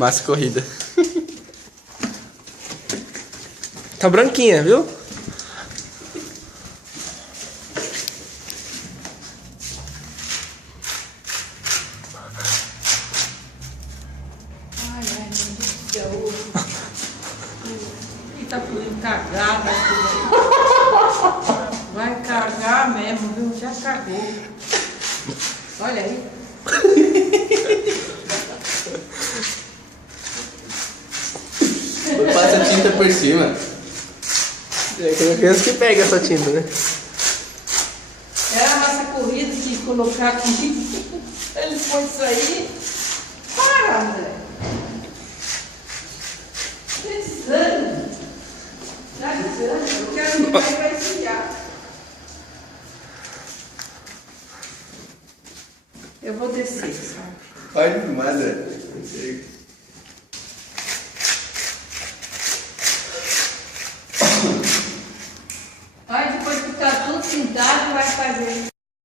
Massa corrida. Tá branquinha, viu? Ai, meu Deus do céu. Ih, tá fluindo cagada. Vai cagar mesmo, viu? Já cagou. Olha aí. Passa tinta por cima. É criança que pega essa tinta, né? Era a nossa corrida que colocar aqui. Ele foi sair. Para, André. Precisando. Tá precisando? Eu quero que vai esfriar. Eu vou descer, sabe? Pode filmar, André.